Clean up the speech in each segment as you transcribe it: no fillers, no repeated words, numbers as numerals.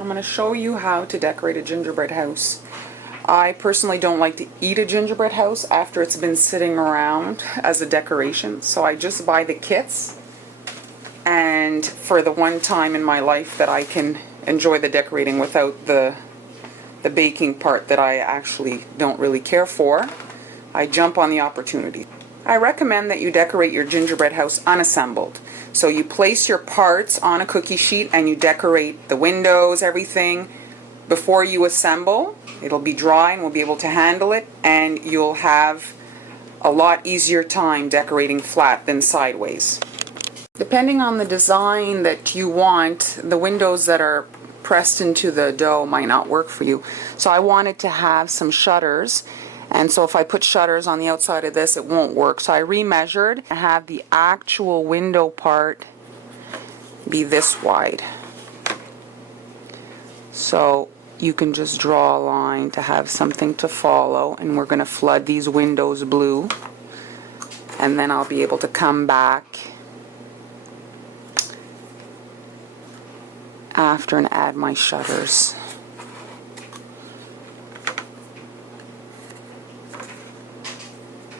I'm going to show you how to decorate a gingerbread house. I personally don't like to eat a gingerbread house after it's been sitting around as a decoration, so I just buy the kits, and for the one time in my life that I can enjoy the decorating without the baking part that I actually don't really care for, I jump on the opportunity. I recommend that you decorate your gingerbread house unassembled. So you place your parts on a cookie sheet and you decorate the windows, everything, before you assemble. It'll be dry and we'll be able to handle it, and you'll have a lot easier time decorating flat than sideways. Depending on the design that you want, the windows that are pressed into the dough might not work for you. So I wanted to have some shutters, and so if I put shutters on the outside of this, it won't work. So I remeasured and have the actual window part be this wide. So you can just draw a line to have something to follow, and we're going to flood these windows blue, and then I'll be able to come back after and add my shutters.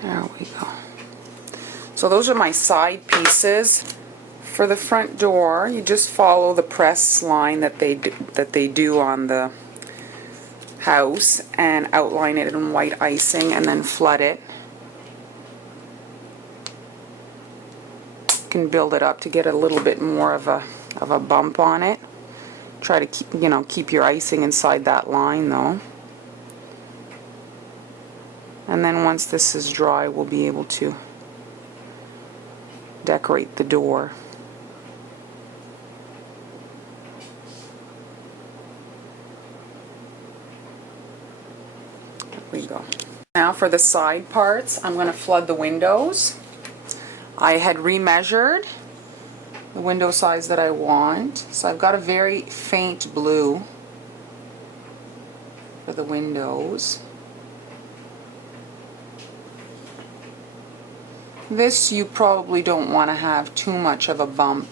There we go. So those are my side pieces. For the front door, you just follow the press line that they do on the house and outline it in white icing and then flood it. You can build it up to get a little bit more of a bump on it. Try to keep your icing inside that line though. And then once this is dry, we'll be able to decorate the door. There we go. Now for the side parts, I'm going to flood the windows. I had remeasured the window size that I want, so I've got a very faint blue for the windows. This you probably don't want to have too much of a bump.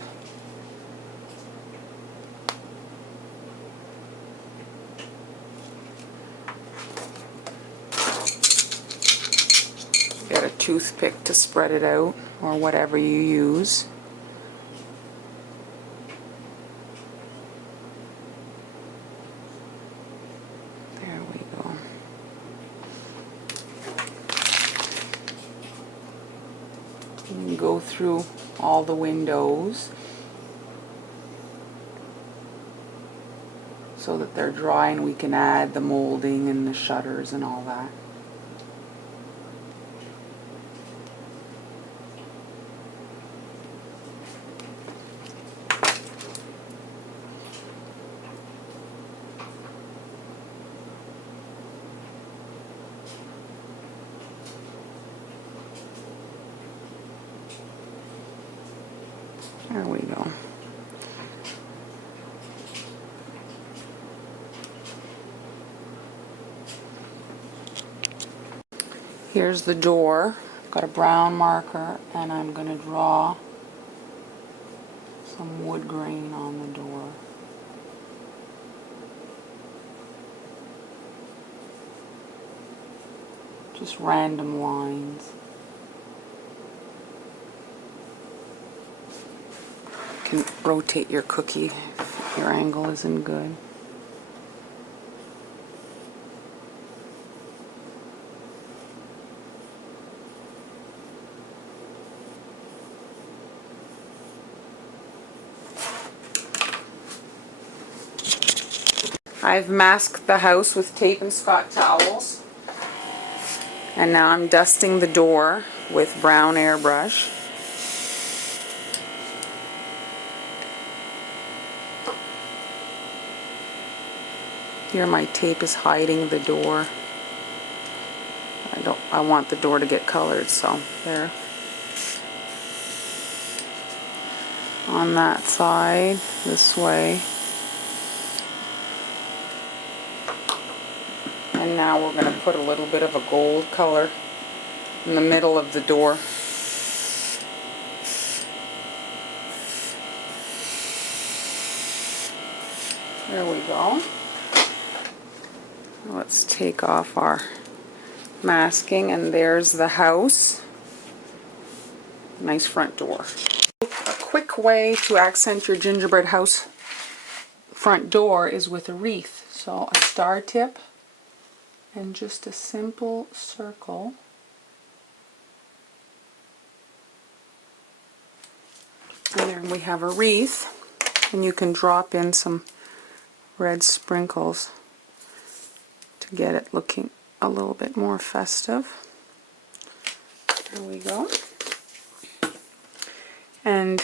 Get a toothpick to spread it out, or whatever you use. There we go. And go through all the windows so that they're dry and we can add the molding and the shutters and all that. There we go. Here's the door. I've got a brown marker and I'm going to draw some wood grain on the door. Just random lines. You can rotate your cookie if your angle isn't good. I've masked the house with tape and Scott towels, and now I'm dusting the door with brown airbrush. Here my tape is hiding the door. I want the door to get colored, so there. On that side, this way. And now we're going to put a little bit of a gold color in the middle of the door. There we go. Let's take off our masking, and there's the house. Nice front door. A quick way to accent your gingerbread house front door is with a wreath. So a star tip and just a simple circle. And there we have a wreath, and you can drop in some red sprinkles to get it looking a little bit more festive. There we go. And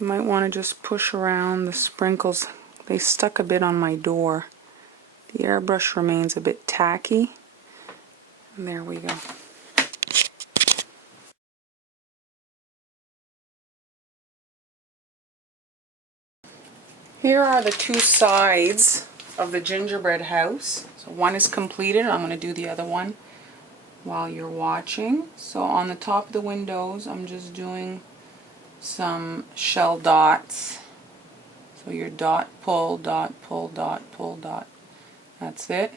you might want to just push around the sprinkles. They stuck a bit on my door. The airbrush remains a bit tacky. And there we go. Here are the two sides of the gingerbread house. So one is completed. I'm going to do the other one while you're watching. So on the top of the windows, I'm just doing some shell dots. So your dot, pull, dot, pull, dot, pull, dot. That's it.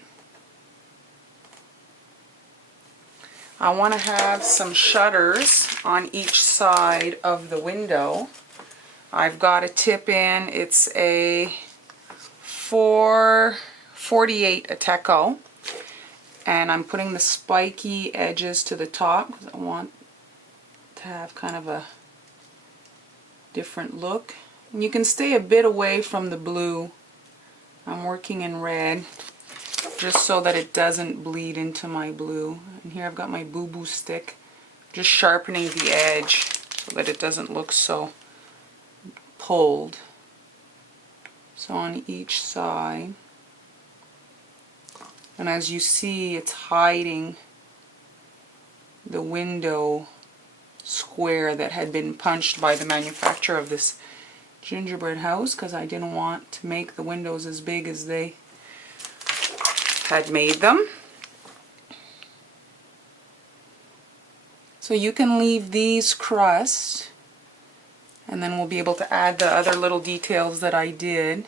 I want to have some shutters on each side of the window. I've got a tip in. It's a 448 Ateco, and I'm putting the spiky edges to the top because I want to have kind of a different look. And you can stay a bit away from the blue. I'm working in red just so that it doesn't bleed into my blue. And here I've got my boo-boo stick, just sharpening the edge so that it doesn't look so pulled. So on each side, and as you see, it's hiding the window square that had been punched by the manufacturer of this gingerbread house, because I didn't want to make the windows as big as they had made them. So you can leave these crusts, and then we'll be able to add the other little details that I did.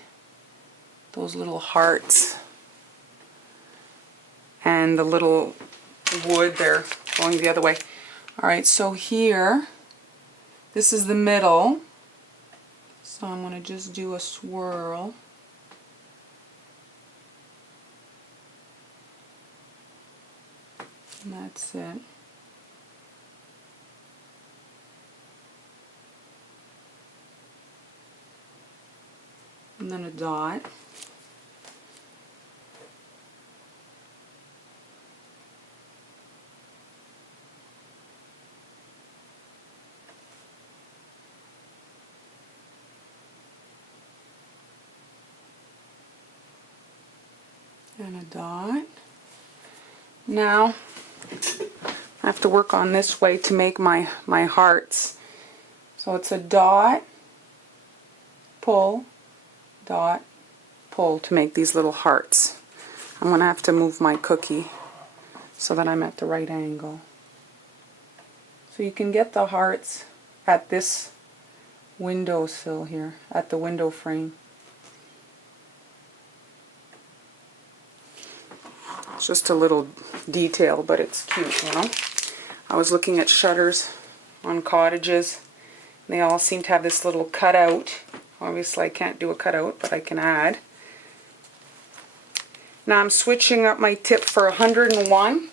Those little hearts and the little wood there going the other way. Alright, so here, this is the middle. So I'm going to just do a swirl. And that's it. And then a dot. And a dot. Now I have to work on this way to make my hearts. So it's a dot, pull, dot, pull to make these little hearts. I'm going to have to move my cookie so that I'm at the right angle. So you can get the hearts at this windowsill here, at the window frame. It's just a little detail, but it's cute, you know. I was looking at shutters on cottages. They all seem to have this little cutout. Obviously I can't do a cutout, but I can add. Now I'm switching up my tip for 101.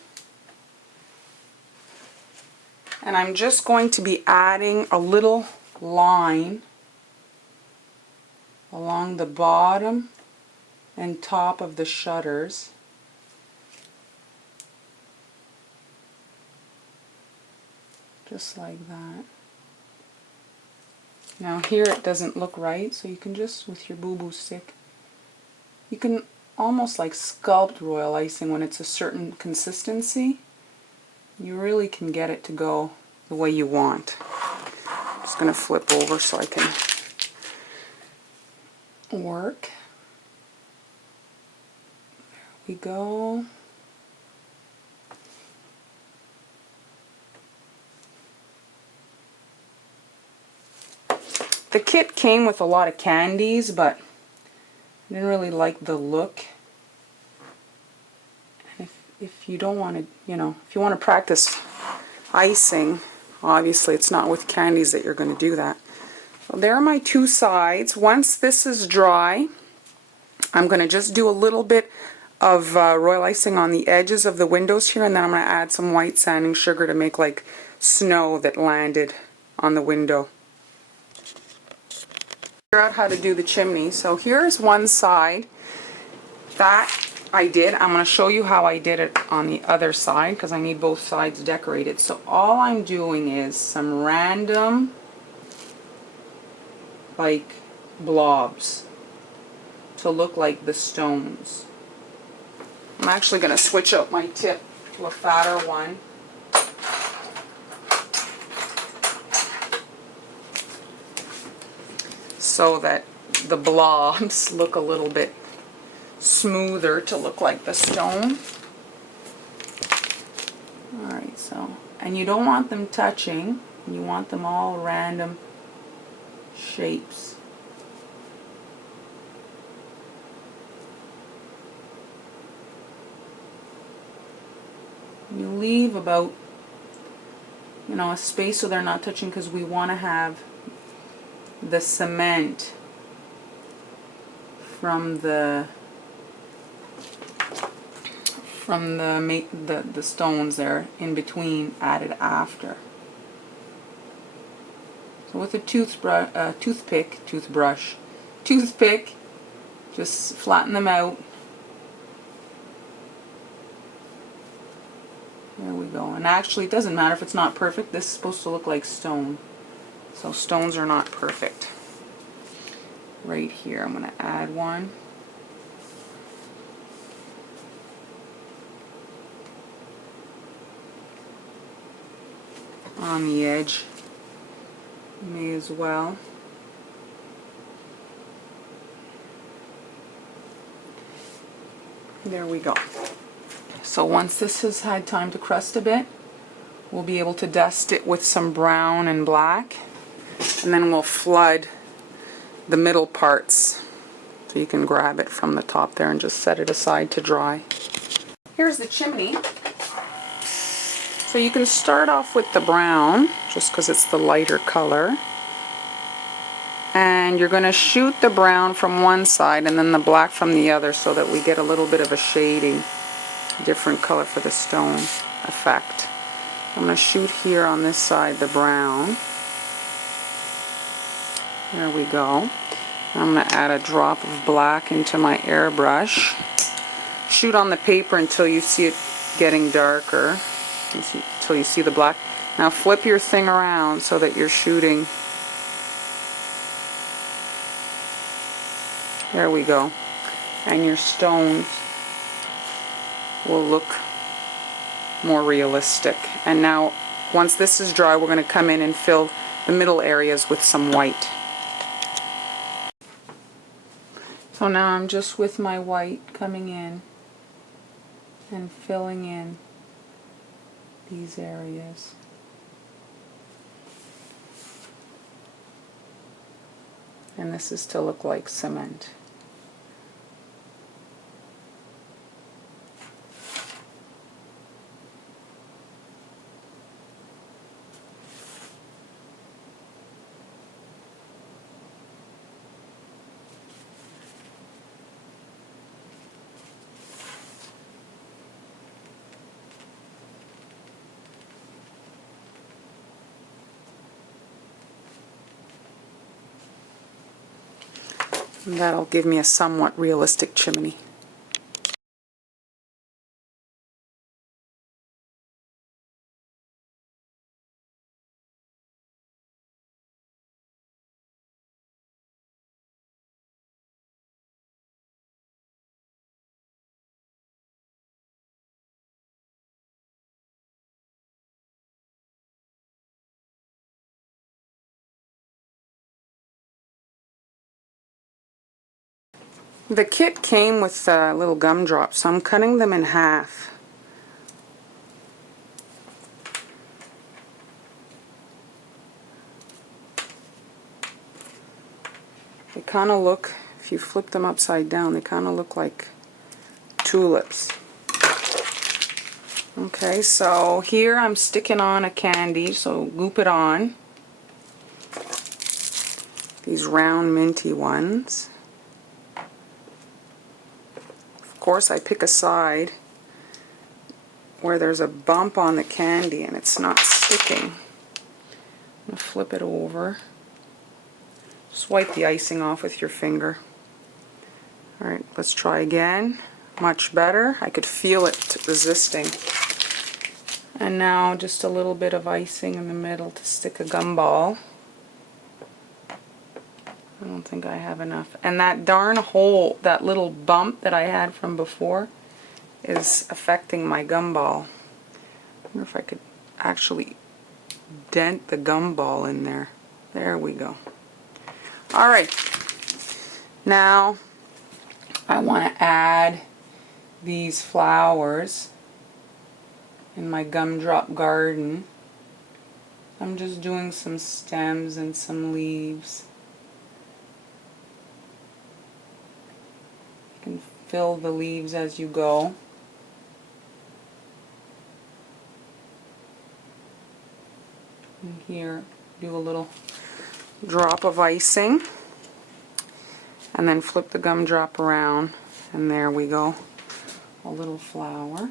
And I'm just going to be adding a little line along the bottom and top of the shutters. Just like that. Now here it doesn't look right, so you can just, with your boo-boo stick, you can almost like sculpt royal icing when it's a certain consistency. You really can get it to go the way you want. I'm just going to flip over so I can work. There we go. The kit came with a lot of candies, but I didn't really like the look. And if you don't want to, if you want to practice icing, obviously it's not with candies that you're going to do that. So there are my two sides. Once this is dry, I'm going to just do a little bit of royal icing on the edges of the windows here, and then I'm going to add some white sanding sugar to make like snow that landed on the window. Figure out how to do the chimney. So here's one side that I did. I'm going to show you how I did it on the other side because I need both sides decorated. So all I'm doing is some random like blobs to look like the stones. I'm actually going to switch out my tip to a fatter one. So that the blobs look a little bit smoother to look like the stone. Alright, so, and you don't want them touching, you want them all random shapes. You leave about, a space so they're not touching because we want to have the cement from the stones there in between added after. So with a toothpick, just flatten them out. There we go. And actually it doesn't matter if it's not perfect. This is supposed to look like stone. So stones are not perfect. Right here I'm going to add one. On the edge. May as well. There we go. So once this has had time to crust a bit, we'll be able to dust it with some brown and black, and then we'll flood the middle parts so you can grab it from the top there and just set it aside to dry. Here's the chimney. So you can start off with the brown just because it's the lighter color, and you're going to shoot the brown from one side and then the black from the other so that we get a little bit of a shading, different color for the stone effect. I'm going to shoot here on this side the brown. There we go. I'm going to add a drop of black into my airbrush. Shoot on the paper until you see it getting darker, until you see the black. Now flip your thing around so that you're shooting. There we go. And your stones will look more realistic. And now once this is dry, we're going to come in and fill the middle areas with some white. So now I'm just with my white coming in and filling in these areas. And this is to look like cement. And that'll give me a somewhat realistic chimney. The kit came with little gumdrops, so I'm cutting them in half. They kind of look, if you flip them upside down, they kind of look like tulips. Okay, so here I'm sticking on a candy, so goop it on. These round minty ones. Of course, I pick a side where there's a bump on the candy and it's not sticking. I'm going to flip it over. Just wipe the icing off with your finger. Alright, let's try again. Much better. I could feel it resisting. And now just a little bit of icing in the middle to stick a gumball. I don't think I have enough. And that darn hole, that little bump that I had from before, is affecting my gumball. I wonder if I could actually dent the gumball in there. There we go. Alright, now I want to add these flowers in my gumdrop garden. I'm just doing some stems and some leaves. You can fill the leaves as you go. And here, do a little drop of icing. And then flip the gumdrop around. And there we go. A little flower.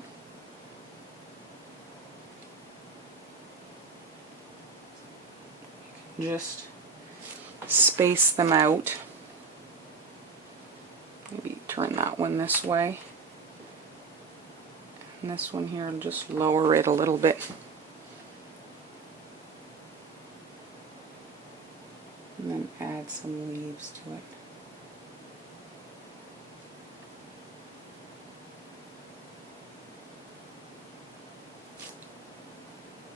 Just space them out. Maybe turn that one this way. And this one here, I'll just lower it a little bit. And then add some leaves to it.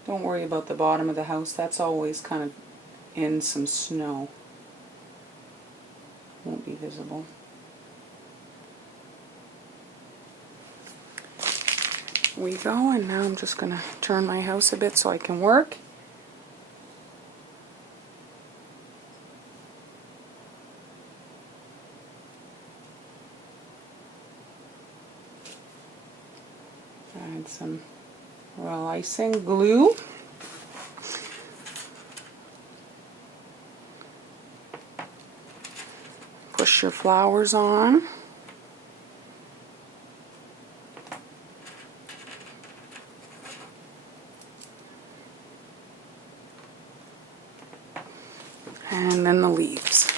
Don't worry about the bottom of the house, that's always kind of in some snow. Won't be visible. Here we go, and now I'm just going to turn my house a bit so I can work. Add some royal icing glue. Push your flowers on. And then the leaves.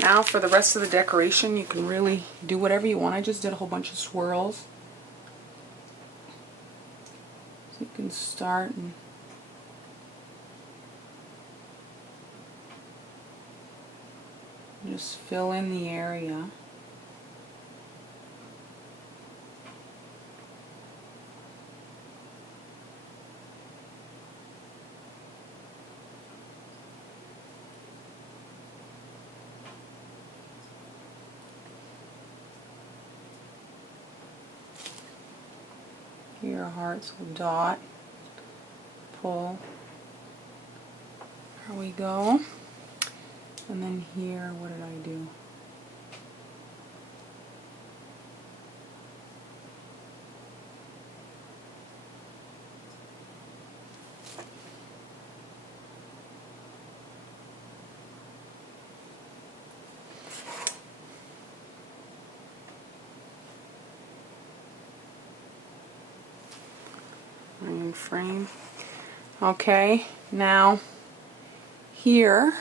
Now for the rest of the decoration, you can really do whatever you want. I just did a whole bunch of swirls. So you can start and just fill in the area. Here hearts will dot, pull. There we go. And then here, what did I do? Iron frame. Okay, now here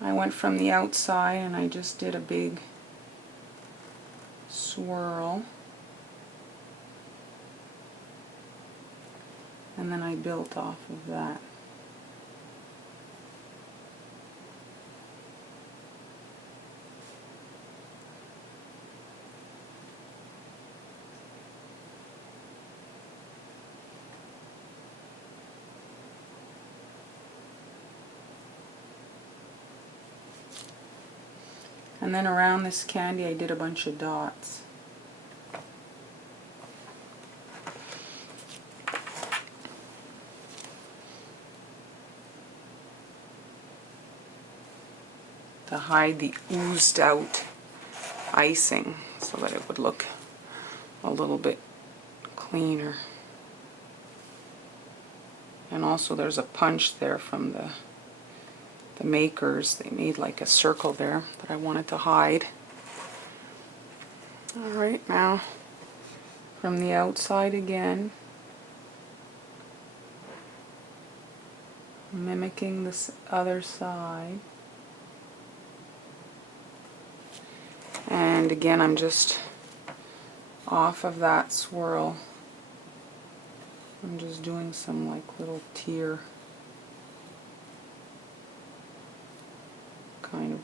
I went from the outside and I just did a big swirl, and then I built off of that. And then around this candy I did a bunch of dots. To hide the oozed out icing so that it would look a little bit cleaner. And also there's a punch there from the makers. They made like a circle there that I wanted to hide. Alright, now from the outside again, mimicking this other side. And again, I'm just off of that swirl. I'm just doing some like little tear kind of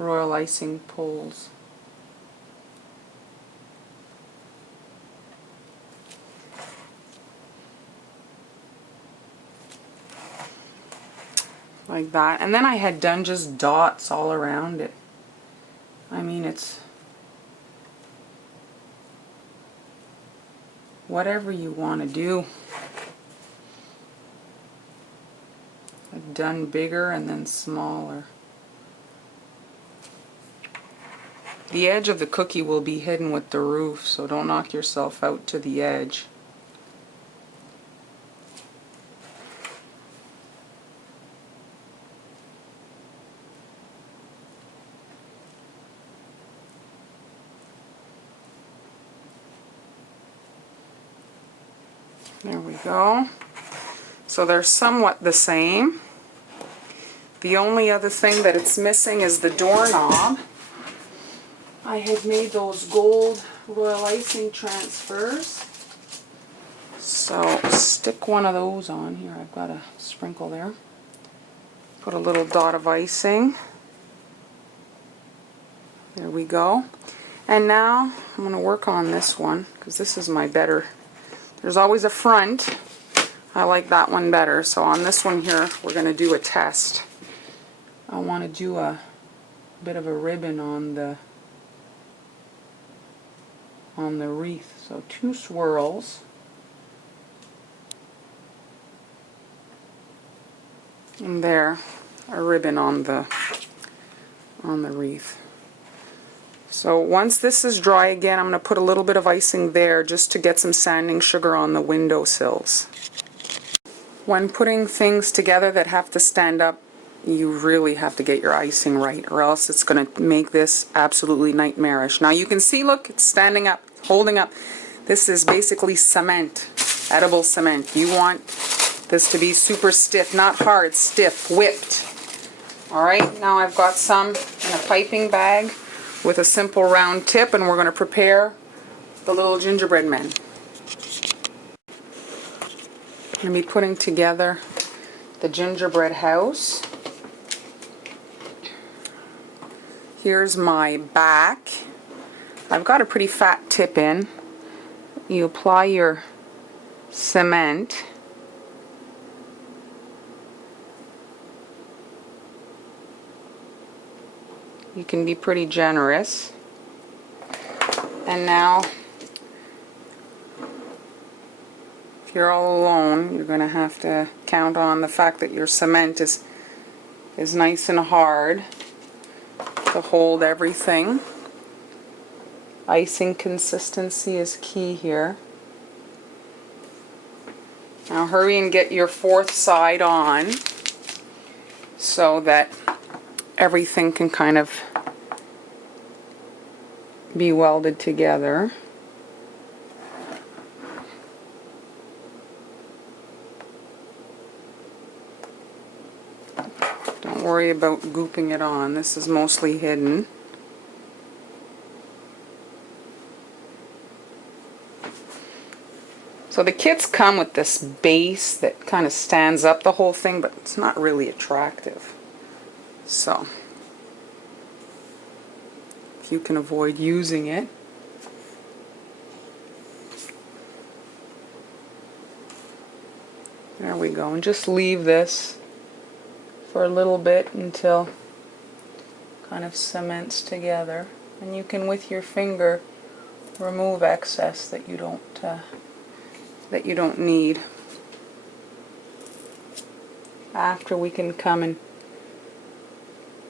royal icing pulls. Like that. And then I had done just dots all around it. I mean, it's whatever you want to do. I've done bigger and then smaller. The edge of the cookie will be hidden with the roof, so don't knock yourself out to the edge. There we go. So they're somewhat the same. The only other thing that it's missing is the doorknob. I had made those gold royal icing transfers. So stick one of those on here. I've got a sprinkle there. Put a little dot of icing. There we go. And now I'm going to work on this one because this is my better. There's always a front. I like that one better. So on this one here, we're going to do a test. I want to do a bit of a ribbon on the wreath. So 2 swirls. And there, a ribbon on the wreath. So once this is dry again, I'm going to put a little bit of icing there just to get some sanding sugar on the windowsills. When putting things together that have to stand up, you really have to get your icing right, or else it's going to make this absolutely nightmarish. Now you can see, look, it's standing up, holding up. This is basically cement, edible cement. You want this to be super stiff, not hard, stiff, whipped. Alright, now I've got some in a piping bag with a simple round tip, and we're going to prepare the little gingerbread men. I'm going to be putting together the gingerbread house. Here's my back. I've got a pretty fat tip in. You apply your cement. You can be pretty generous. And now, if you're all alone, you're going to have to count on the fact that your cement is nice and hard to hold everything. Icing consistency is key here. Now hurry and get your 4th side on so that everything can kind of be welded together. Don't worry about gooping it on. This is mostly hidden. So the kits come with this base that kind of stands up the whole thing, but it's not really attractive. So if you can avoid using it, there we go. And just leave this for a little bit until kind of cements together, and you can with your finger remove excess that you don't need. After, we can come and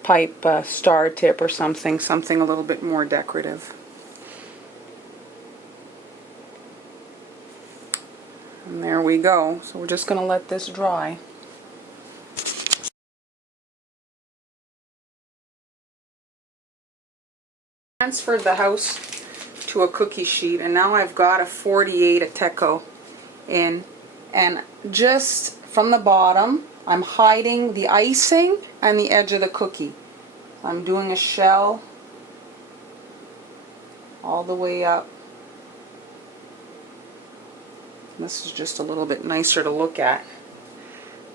pipe a star tip or something a little bit more decorative. And there we go. So we're just going to let this dry. Transferred the house to a cookie sheet, and now I've got a 48 Ateco in, and just from the bottom I'm hiding the icing and the edge of the cookie. I'm doing a shell all the way up. This is just a little bit nicer to look at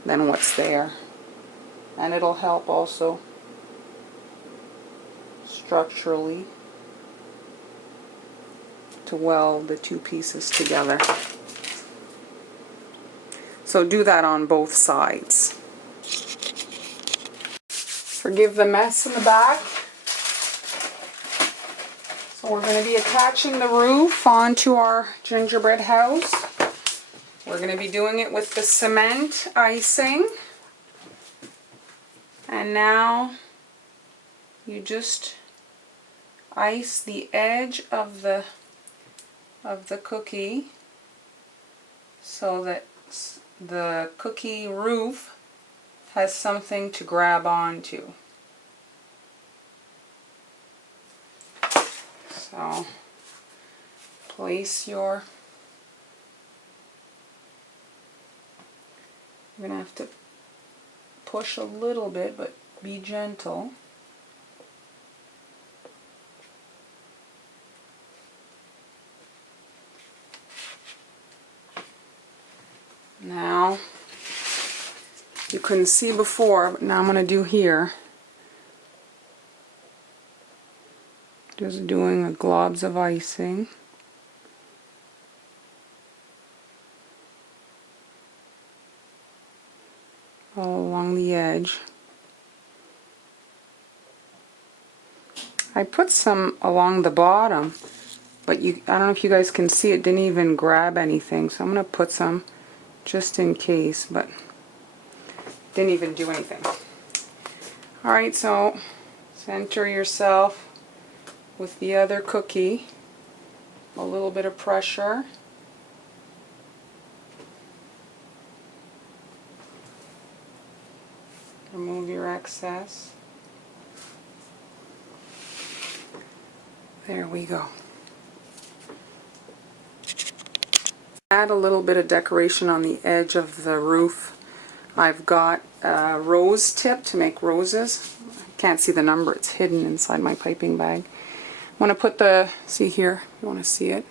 than what's there, and it'll help also structurally to weld the two pieces together. So do that on both sides. Forgive the mess in the back. So we're going to be attaching the roof onto our gingerbread house. We're going to be doing it with the cement icing. And now you just ice the edge of the cookie so that the cookie roof has something to grab onto. So place your, you're going to have to push a little bit, but be gentle. Now, you couldn't see before, but now I'm going to do here. Just doing a globs of icing. All along the edge. I put some along the bottom, but I don't know if you guys can see, it didn't even grab anything, so I'm going to put some just in case, but didn't even do anything. Alright, so center yourself with the other cookie, a little bit of pressure. Remove your excess. There we go. Add a little bit of decoration on the edge of the roof. I've got a rose tip to make roses. Can't see the number, it's hidden inside my piping bag. I want to put the, see here, you want to see it.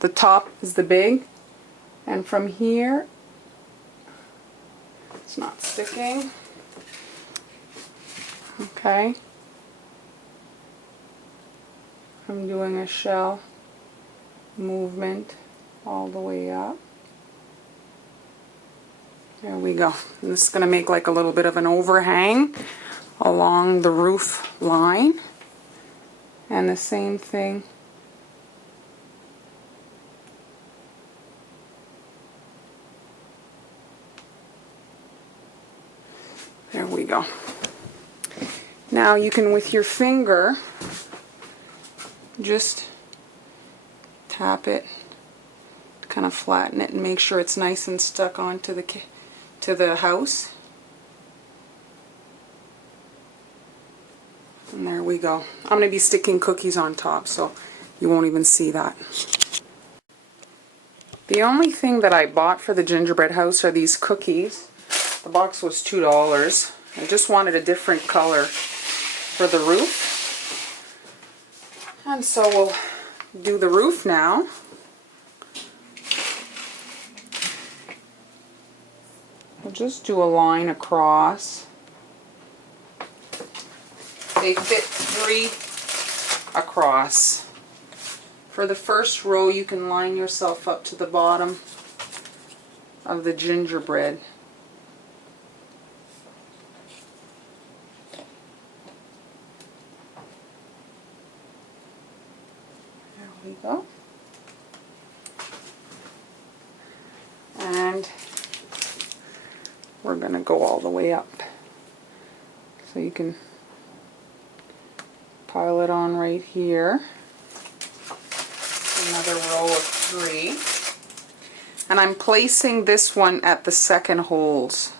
The top is the big, and from here, it's not sticking. Okay. I'm doing a shell movement all the way up. There we go. And this is going to make like a little bit of an overhang along the roof line. And the same thing there we go. Now you can, with your finger, just tap it, kind of flatten it and make sure it's nice and stuck onto the house. And there we go. I'm going to be sticking cookies on top, so you won't even see that. The only thing that I bought for the gingerbread house are these cookies. The box was $2. I just wanted a different color for the roof. And so we'll do the roof now. We'll just do a line across. They fit 3 across. For the first row, you can line yourself up to the bottom of the gingerbread. we go. And we're going to go all the way up. So you can pile it on right here. Another row of 3. And I'm placing this one at the second holes.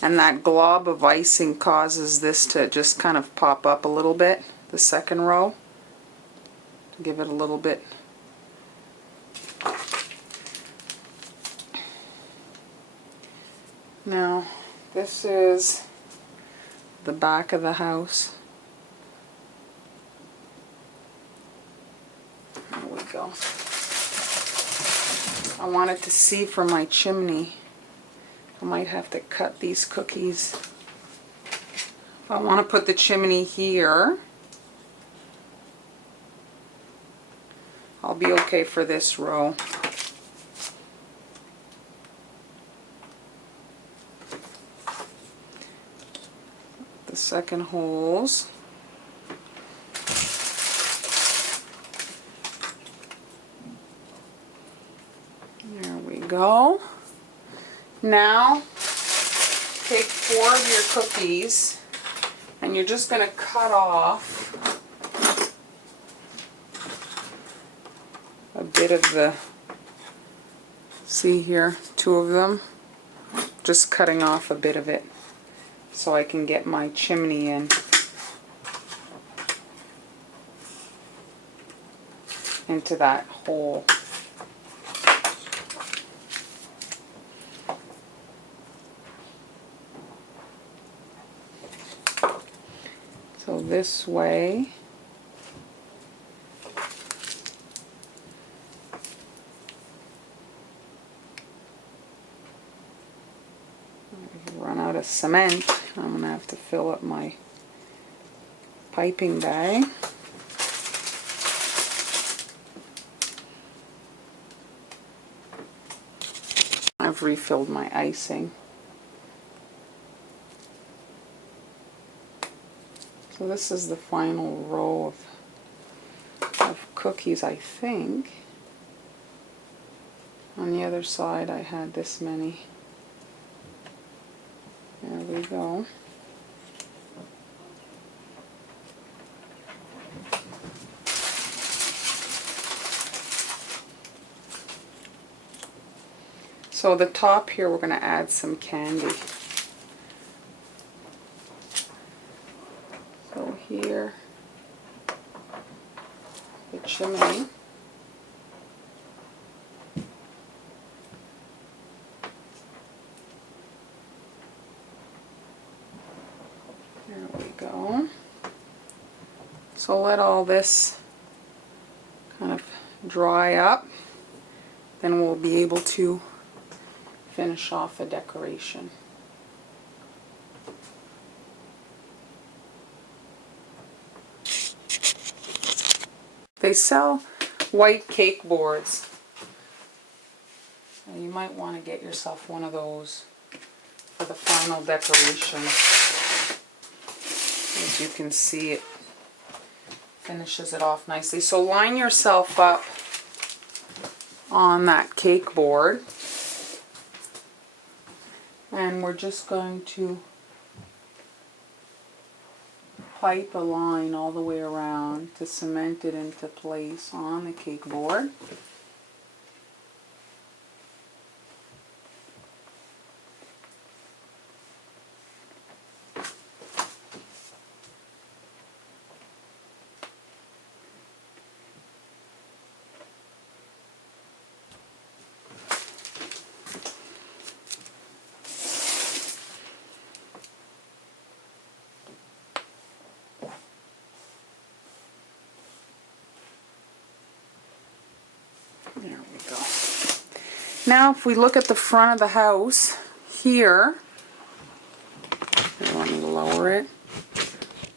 And that glob of icing causes this to just kind of pop up a little bit, the second row, to give it a little bit. Now, this is the back of the house. There we go. I wanted to see for my chimney. I might have to cut these cookies. If I want to put the chimney here, I'll be okay for this row. The second holes. There we go. Now take 4 of your cookies and you're just going to cut off a bit of the, see here, 2 of them, just cutting off a bit of it so I can get my chimney in. Into that hole. So this way, I've run out of cement. I'm going to have to fill up my piping bag. I've refilled my icing. So this is the final row of cookies, I think. On the other side I had this many. There we go. So the top here, we're going to add some candy. So here, the chimney. There we go. So let all this kind of dry up. Then we'll be able to finish off the decoration. They sell white cake boards. You might want to get yourself one of those for the final decoration. As you can see, it finishes it off nicely. So line yourself up on that cake board. And we're just going to pipe a line all the way around to cement it into place on the cake board. There we go. Now if we look at the front of the house here, I want to lower it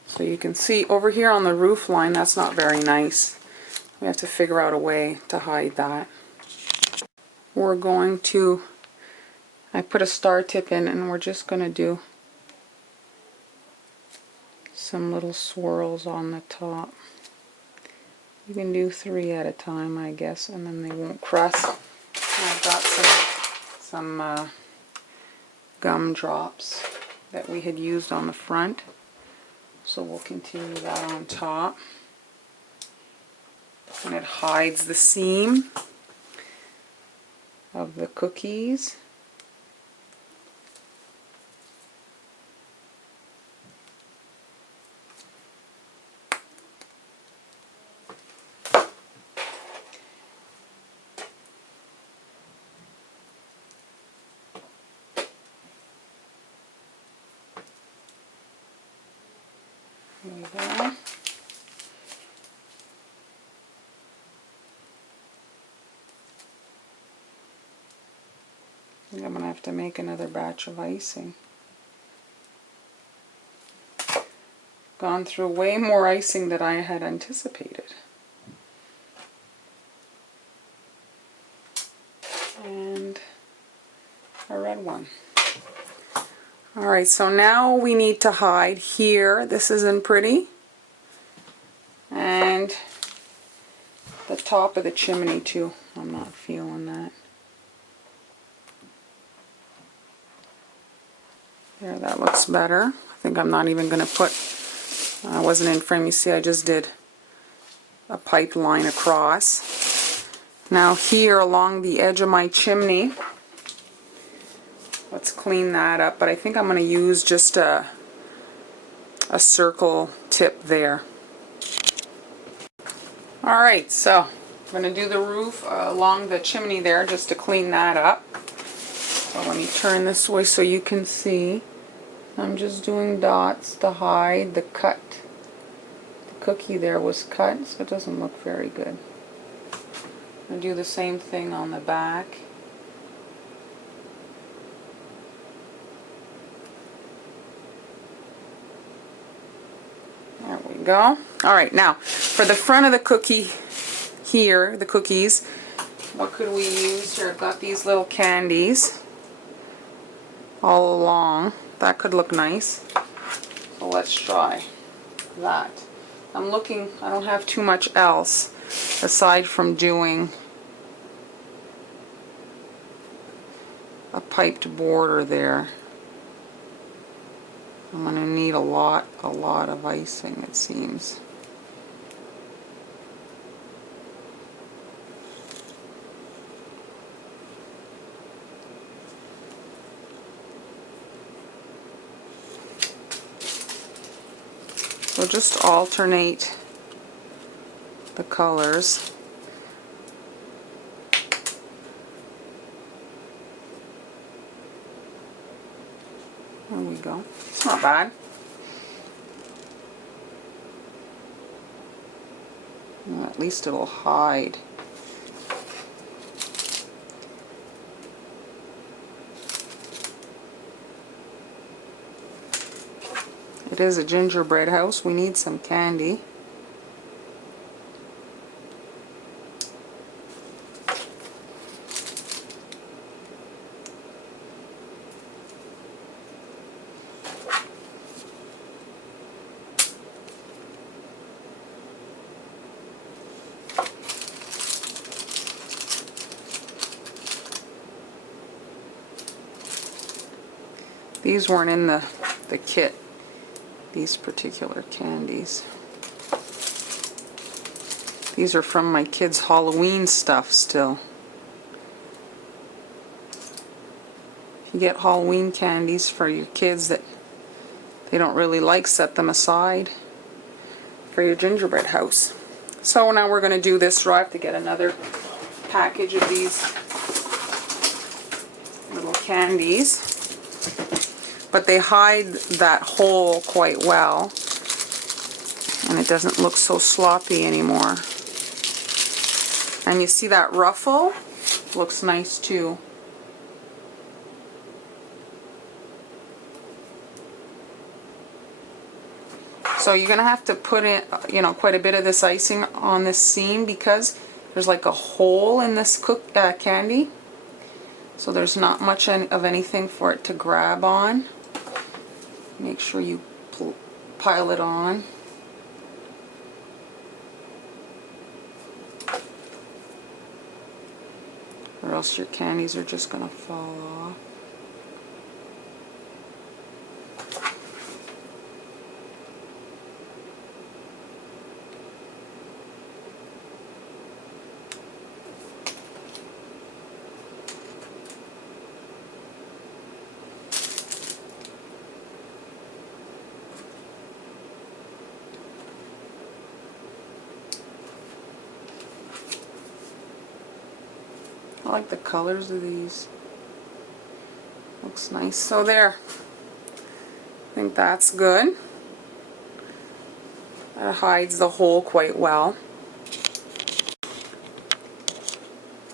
so you can see over here on the roof line, that's not very nice. We have to figure out a way to hide that. We're going to, I put a star tip in and we're just going to do some little swirls on the top. You can do 3 at a time, I guess, and then they won't crust. And I've got some gum drops that we had used on the front, so we'll continue that on top. And it hides the seam of the cookies. There we go. I think I'm going to have to make another batch of icing. Gone through way more icing than I had anticipated. And a red one. Alright, so now we need to hide here. This isn't pretty. And the top of the chimney too. I'm not feeling that. There, that looks better. I think I'm not even going to put, I wasn't in frame, you see I just did a pipeline across. Now here along the edge of my chimney, let's clean that up, but I think I'm going to use just a circle tip there. Alright, so I'm going to do the roof along the chimney there just to clean that up. So let me turn this way so you can see. I'm just doing dots to hide the cut. The cookie there was cut, so it doesn't look very good. I'm going to do the same thing on the back. There we go. Alright, now for the front of the cookie here, the cookies, what could we use here? I've got these little candies all along. That could look nice. So let's try that. I'm looking, I don't have too much else aside from doing a piped border there. I'm going to need a lot of icing, it seems. So just alternate the colors. There we go. It's not bad. Well, at least it'll hide. It is a gingerbread house. We need some candy. These weren't in the kit, these particular candies. These are from my kids' Halloween stuff still. If you get Halloween candies for your kids that they don't really like, set them aside for your gingerbread house. So now we're going to do this row. I have to get another package of these little candies. But they hide that hole quite well, and it doesn't look so sloppy anymore. And you see that ruffle? Looks nice too. So you're going to have to put in, quite a bit of this icing on this seam because there's like a hole in this candy. So there's not much of anything for it to grab on. Make sure you pile it on. else your candies are just going to fall off. I like the colors of these. Looks nice. So there. I think that's good. That hides the hole quite well.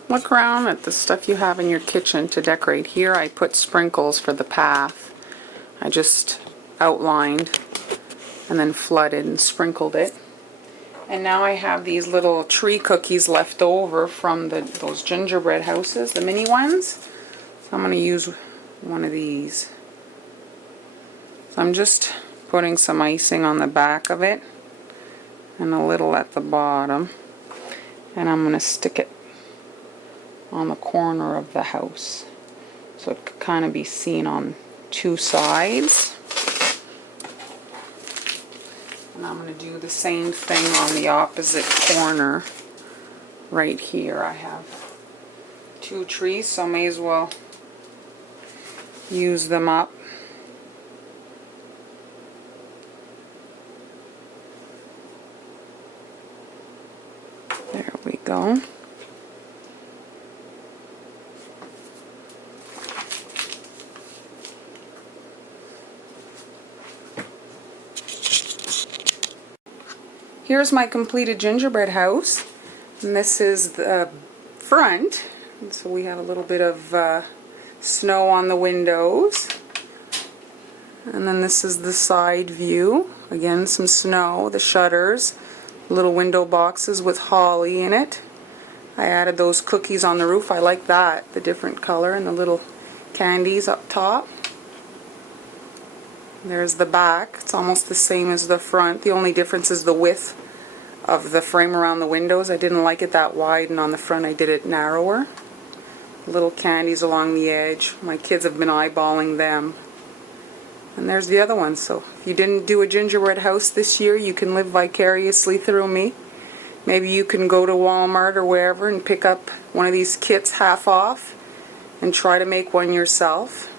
Look around at the stuff you have in your kitchen to decorate. Here I put sprinkles for the path. I just outlined and then flooded and sprinkled it. And now I have these little tree cookies left over from those gingerbread houses, the mini ones. So I'm going to use one of these. So I'm just putting some icing on the back of it and a little at the bottom. And I'm going to stick it on the corner of the house so it could kind of be seen on two sides. And I'm going to do the same thing on the opposite corner right here. I have two trees, so I may as well use them up. There we go. Here's my completed gingerbread house, and this is the front. And so we have a little bit of snow on the windows, and then this is the side view. Again, some snow, the shutters, little window boxes with holly in it. I added those cookies on the roof. I like that, the different color, and the little candies up top. There's the back. It's almost the same as the front. The only difference is the width of the frame around the windows. I didn't like it that wide, and on the front I did it narrower. Little candies along the edge. My kids have been eyeballing them. And there's the other one. So if you didn't do a gingerbread house this year, you can live vicariously through me. Maybe you can go to Walmart or wherever and pick up one of these kits half off and try to make one yourself.